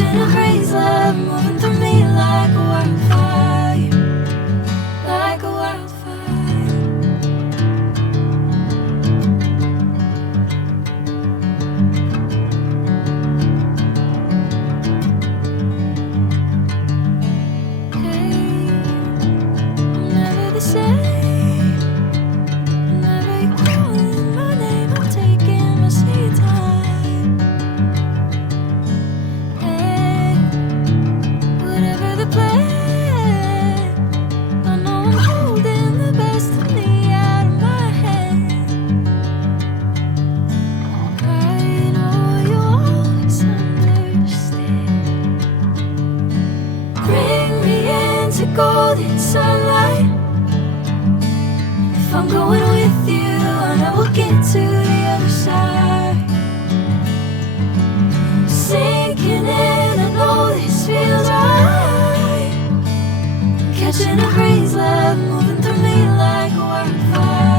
Catching a craze love moving through me like a wildfire, like a wildfire. Hey, I'm never the same. Whenever you're calling my name, I'm taking my sweet time. Hey, whatever the plan, I know I'm holding the best of me out of my hand. I know you always understand. Bring me into golden sunlight. If I'm going with you, I know we'll get to the other side. Sinking in, I know this feels right. Catching a craze love moving through me like a wildfire.